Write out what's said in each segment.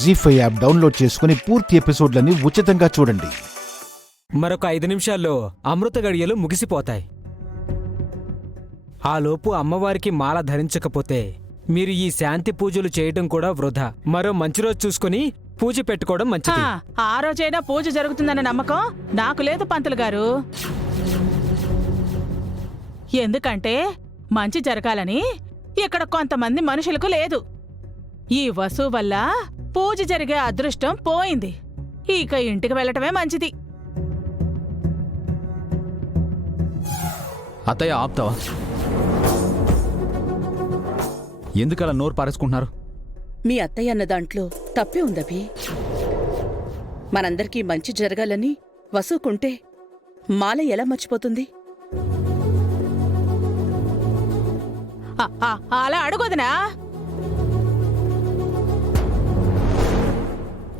జీ5 app download చేసుకుని పూర్తి ఎపిసోడ్లని ఉచితంగా చూడండి. మరొక 5 నిమిషాల్లో అమృత గడియలు ముగిసిపోతాయి. ఆలోపు అమ్మవారికి మాల ధరించకపోతే మీరు ఈ శాంతి పూజలు చేయటం కూడా వృధా. మరో మంచి రోజు చూసుకుని పూజ పెట్టుకోవడం మంచిది. ఆ రోజైనా పూజ జరుగుతుందన్న నమ్మకం నాకు లేదు పంతులు గారు. ఎందుకంటే మంచి జరగాలని ఇక్కడ కొంతమంది మనుషులకు లేదు. ఈ వసువు వల్ల పూజ జరిగే అదృష్టం పోయింది. ఇక ఇంటికి వెళ్ళటమే మంచిది. అత్తయ్య ఆపుతావా? ఎందుకలా నోరు పారేసుకుంటున్నారు? మీ అత్తయ్య అన్న దాంట్లో తప్పే ఉందభి. మనందరికీ మంచి జరగాలని వసుకుంటే మాల ఎలా మర్చిపోతుంది? అలా అడుగుదనా?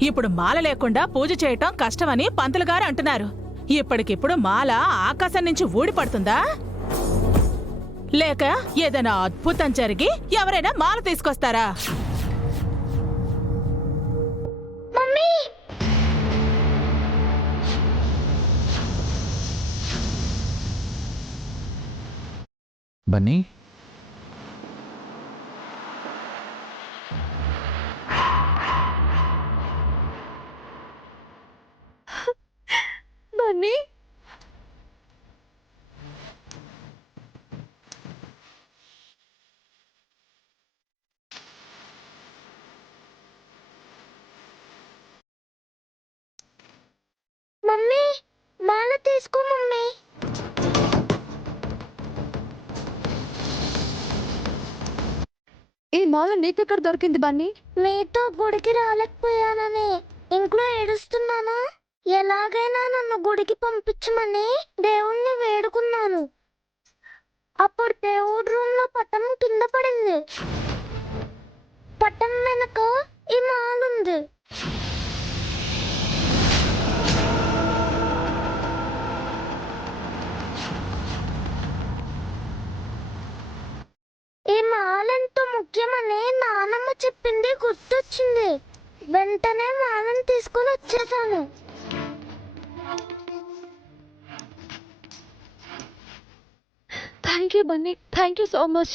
ఇప్పుడు మాల లేకుండా పూజ చేయటం కష్టమని పంతులు గారు అంటున్నారు. ఇప్పటికిప్పుడు మాల ఆకాశం నుంచి ఊడిపడుతుందా? లేక ఏదైనా అద్భుతం జరిగి ఎవరైనా మాల తీసుకొస్తారా? బన్నీ, బన్నీ, మమ్మీ మాల తీసుకో మమ్మీ. ఈ మాల నీకెక్కడ దొరికింది బన్నీ? మీతో గుడికి రాలేకపోయానని ఇంట్లో ఏడుస్తున్నాను. ఎలాగైనా నన్ను గుడికి పంపించమని దేవుణ్ణి వేడుకున్నాను. అప్పుడు దేవుడి రూమ్ లో పట్టం కింద పడింది. పట్టం వెనక ఈ మాలుంది. ఈ మాలెంతో ముఖ్యమని నానమ్మ చెప్పింది గుర్తొచ్చింది. వెంటనే మాలను తీసుకుని వచ్చేసాను. Thank you Bunny, thank you so much.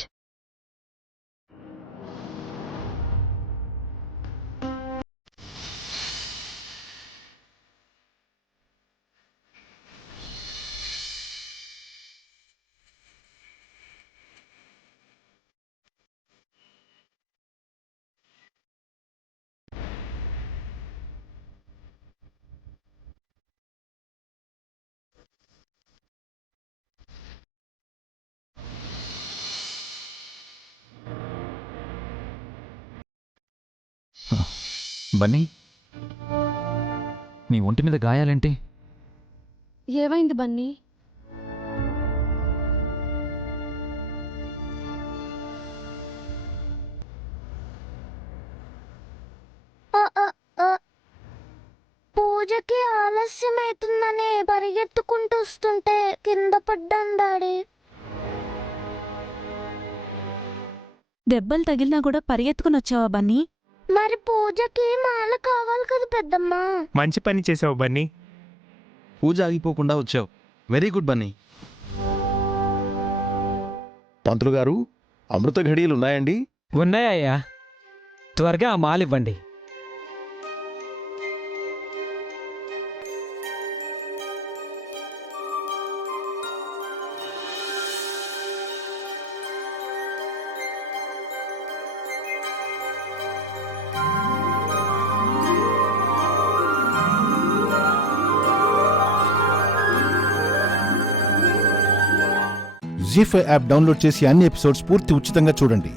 Bunny, నీ ఒంటి మీద గాయాలేంటి? ఏమైంది బన్నీ? పూజకి ఆలస్యమైతుందని పరిగెత్తుకుంటూ వస్తుంటే కింద పడ్డాను డాడీ. దెబ్బలు తగిలినా కూడా పరిగెత్తుకుని వచ్చావా బన్నీ? మరి పూజకి మాల కావాలి కదా పెద్దమ్మా. మంచి పని చేసావు బన్నీ. పూజ ఆగిపోకుండా వచ్చావు. Very good Bunny. పంతులు గారు, అమృత ఘడియలు ఉన్నాయండి? ఉన్నాయయ్యా, త్వరగా ఆ మాలివ్వండి. జీ5 యాప్ డౌన్లోడ్ చేసి అన్ని ఎపిసోడ్స్ పూర్తి ఉచితంగా చూడండి.